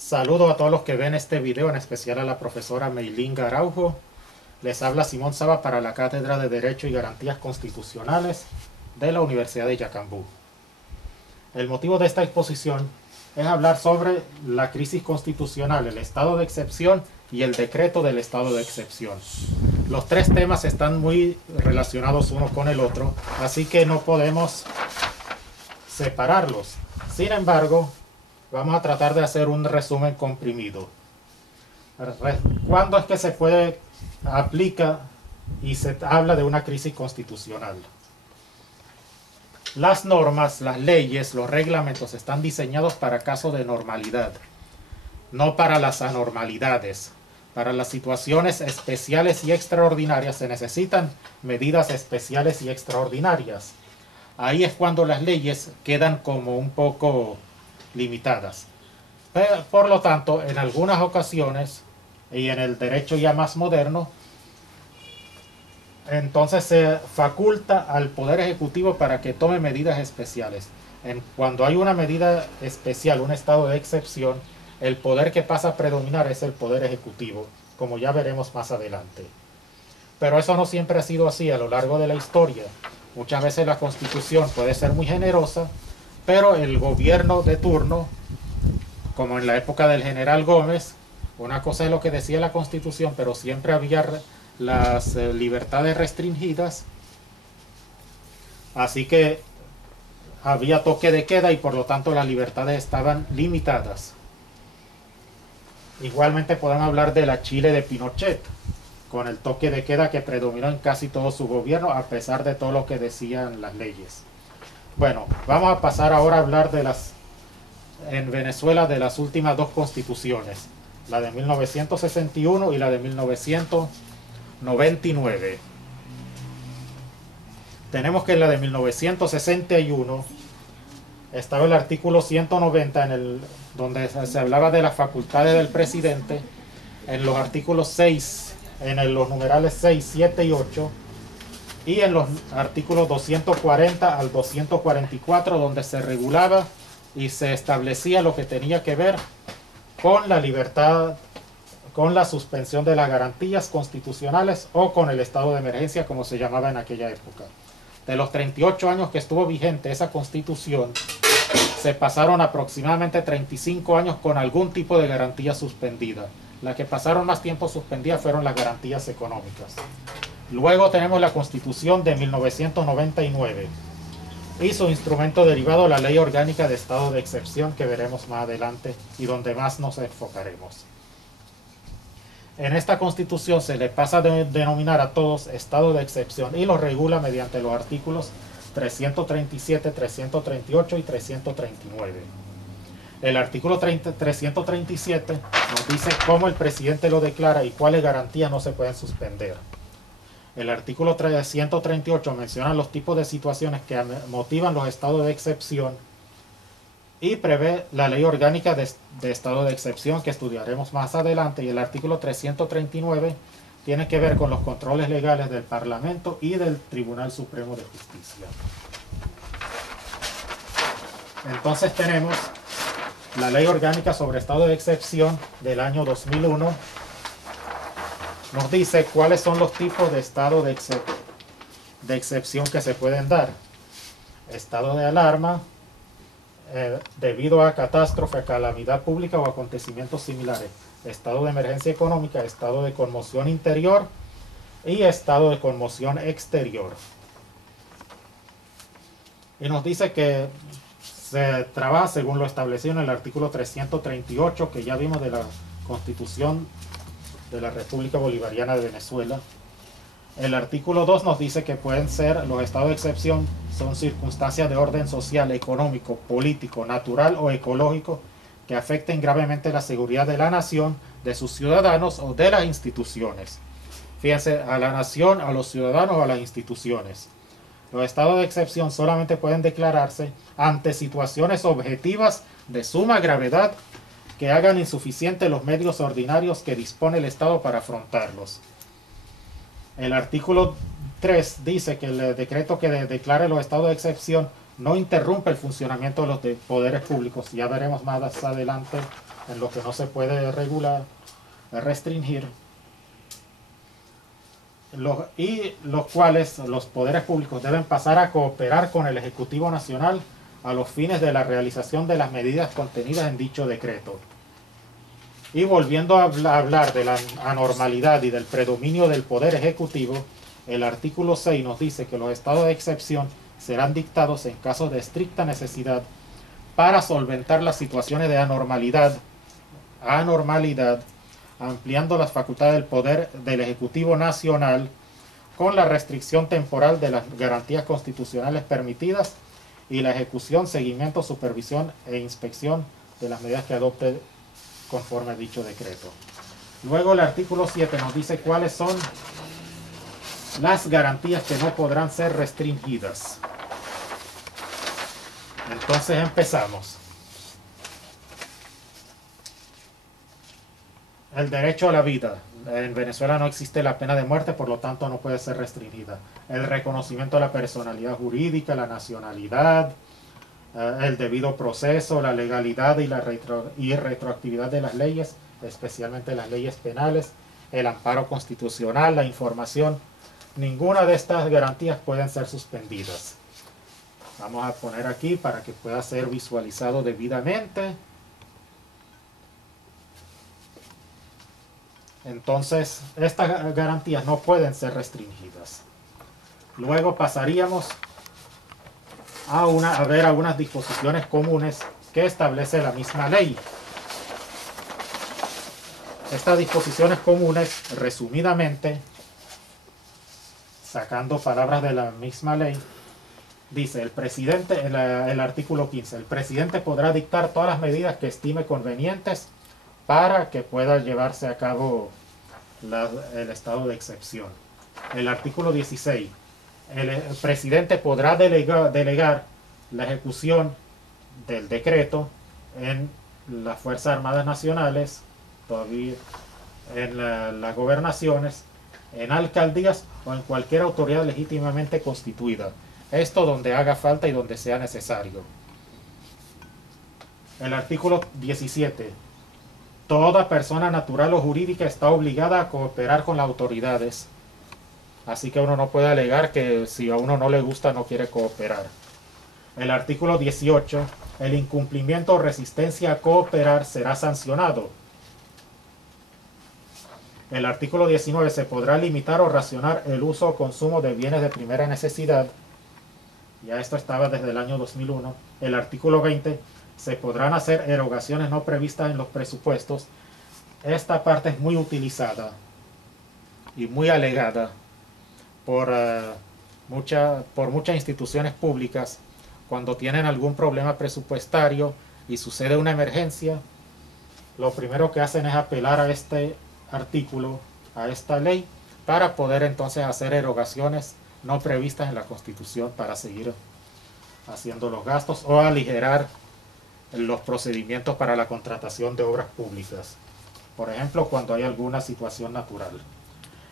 Saludo a todos los que ven este video, en especial a la profesora Meilinga Araujo. Les habla Simón Saba para la Cátedra de Derecho y Garantías Constitucionales de la Universidad de Yacambú. El motivo de esta exposición es hablar sobre la crisis constitucional, el estado de excepción y el decreto del estado de excepción. Los tres temas están muy relacionados uno con el otro, así que no podemos separarlos. Sin embargo, vamos a tratar de hacer un resumen comprimido. ¿Cuándo es que se aplica y se habla de una crisis constitucional? Las normas, las leyes, los reglamentos están diseñados para casos de normalidad, no para las anormalidades. Para las situaciones especiales y extraordinarias se necesitan medidas especiales y extraordinarias. Ahí es cuando las leyes quedan como un poco limitadas. Por lo tanto, en algunas ocasiones, y en el derecho ya más moderno, entonces se faculta al Poder Ejecutivo para que tome medidas especiales. Cuando hay una medida especial, un estado de excepción, el poder que pasa a predominar es el Poder Ejecutivo, como ya veremos más adelante. Pero eso no siempre ha sido así a lo largo de la historia. Muchas veces la Constitución puede ser muy generosa, pero el gobierno de turno, como en la época del general Gómez, una cosa es lo que decía la Constitución, pero siempre había las libertades restringidas, así que había toque de queda y por lo tanto las libertades estaban limitadas. Igualmente podemos hablar de la Chile de Pinochet, con el toque de queda que predominó en casi todo su gobierno, a pesar de todo lo que decían las leyes. Bueno, vamos a pasar ahora a hablar en Venezuela de las últimas dos constituciones, la de 1961 y la de 1999. Tenemos que en la de 1961 estaba el artículo 190 donde se hablaba de las facultades del presidente, en los artículos 6, los numerales 6, 7 y 8, y en los artículos 240 al 244, donde se regulaba y se establecía lo que tenía que ver con la libertad, con la suspensión de las garantías constitucionales o con el estado de emergencia, como se llamaba en aquella época. De los 38 años que estuvo vigente esa constitución, se pasaron aproximadamente 35 años con algún tipo de garantía suspendida. Las que pasaron más tiempo suspendidas fueron las garantías económicas. Luego tenemos la Constitución de 1999 y su instrumento derivado, la Ley Orgánica de Estado de Excepción, que veremos más adelante y donde más nos enfocaremos. En esta Constitución se le pasa a denominar a todos estado de excepción y lo regula mediante los artículos 337, 338 y 339. El artículo 337 nos dice cómo el presidente lo declara y cuáles garantías no se pueden suspender. El artículo 338 menciona los tipos de situaciones que motivan los estados de excepción y prevé la ley orgánica de estado de excepción, que estudiaremos más adelante, y el artículo 339 tiene que ver con los controles legales del Parlamento y del Tribunal Supremo de Justicia. Entonces tenemos la ley orgánica sobre estado de excepción del año 2001. Nos dice cuáles son los tipos de estado de excepción que se pueden dar. Estado de alarma, debido a catástrofe, calamidad pública o acontecimientos similares. Estado de emergencia económica, estado de conmoción interior y estado de conmoción exterior. Y nos dice que se trabaja según lo establecido en el artículo 338, que ya vimos, de la Constitución de la República Bolivariana de Venezuela. El artículo 2 nos dice que pueden ser, los estados de excepción son circunstancias de orden social, económico, político, natural o ecológico que afecten gravemente la seguridad de la nación, de sus ciudadanos o de las instituciones. Fíjense, a la nación, a los ciudadanos o a las instituciones. Los estados de excepción solamente pueden declararse ante situaciones objetivas de suma gravedad que hagan insuficientes los medios ordinarios que dispone el Estado para afrontarlos. El artículo 3 dice que el decreto que declare los estados de excepción no interrumpe el funcionamiento de los poderes públicos. Ya veremos más adelante en lo que no se puede regular, restringir, y los cuales los poderes públicos deben pasar a cooperar con el Ejecutivo Nacional a los fines de la realización de las medidas contenidas en dicho decreto. Y volviendo a hablar de la anormalidad y del predominio del Poder Ejecutivo, el artículo 6 nos dice que los estados de excepción serán dictados en casos de estricta necesidad para solventar las situaciones de anormalidad, ampliando las facultades del Poder del Ejecutivo Nacional con la restricción temporal de las garantías constitucionales permitidas y la ejecución, seguimiento, supervisión e inspección de las medidas que adopte conforme a dicho decreto. Luego el artículo 7 nos dice cuáles son las garantías que no podrán ser restringidas. Entonces empezamos. El derecho a la vida. En Venezuela no existe la pena de muerte, por lo tanto no puede ser restringida. El reconocimiento de la personalidad jurídica, la nacionalidad, el debido proceso, la legalidad y la retroactividad de las leyes, especialmente las leyes penales, el amparo constitucional, la información. Ninguna de estas garantías pueden ser suspendidas. Vamos a poner aquí para que pueda ser visualizado debidamente. Entonces, estas garantías no pueden ser restringidas. Luego pasaríamos a ver algunas disposiciones comunes que establece la misma ley. Estas disposiciones comunes, resumidamente, sacando palabras de la misma ley, dice el presidente, el artículo 15, el presidente podrá dictar todas las medidas que estime convenientes para que pueda llevarse a cabo el estado de excepción. El artículo 16, el presidente podrá delegar la ejecución del decreto en las Fuerzas Armadas Nacionales, todavía en las gobernaciones, en alcaldías o en cualquier autoridad legítimamente constituida. Esto donde haga falta y donde sea necesario. El artículo 17. Toda persona natural o jurídica está obligada a cooperar con las autoridades. Así que uno no puede alegar que si a uno no le gusta no quiere cooperar. El artículo 18. El incumplimiento o resistencia a cooperar será sancionado. El artículo 19. Se podrá limitar o racionar el uso o consumo de bienes de primera necesidad. Ya esto estaba desde el año 2001. El artículo 20. Se podrán hacer erogaciones no previstas en los presupuestos. Esta parte es muy utilizada y muy alegada por muchas instituciones públicas cuando tienen algún problema presupuestario y sucede una emergencia. Lo primero que hacen es apelar a este artículo, a esta ley, para poder entonces hacer erogaciones no previstas en la Constitución para seguir haciendo los gastos o aligerar los procedimientos para la contratación de obras públicas. Por ejemplo, cuando hay alguna situación natural.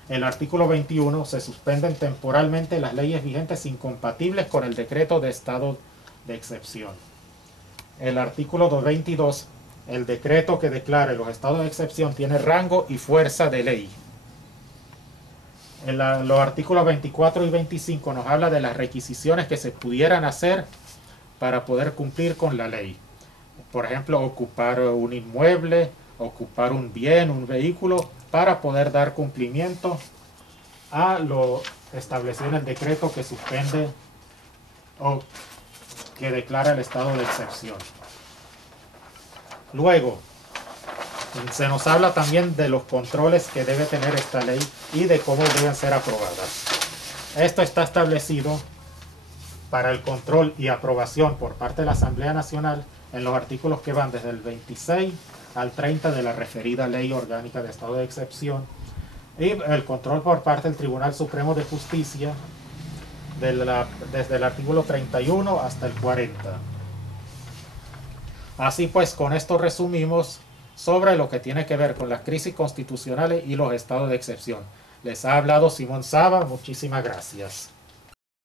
El artículo 21. Se suspenden temporalmente las leyes vigentes incompatibles con el decreto de estado de excepción. El artículo 22. El decreto que declare los estados de excepción tiene rango y fuerza de ley. Los artículos 24 y 25 nos habla de las requisiciones que se pudieran hacer para poder cumplir con la ley. Por ejemplo, ocupar un inmueble, ocupar un bien, un vehículo, para poder dar cumplimiento a lo establecido en el decreto que suspende o que declara el estado de excepción. Luego, se nos habla también de los controles que debe tener esta ley y de cómo deben ser aprobadas. Esto está establecido para el control y aprobación por parte de la Asamblea Nacional en los artículos que van desde el 26 al 30 de la referida Ley Orgánica de Estado de Excepción, y el control por parte del Tribunal Supremo de Justicia desde el artículo 31 hasta el 40. Así pues, con esto resumimos sobre lo que tiene que ver con las crisis constitucionales y los estados de excepción. Les ha hablado Simón Saba, muchísimas gracias.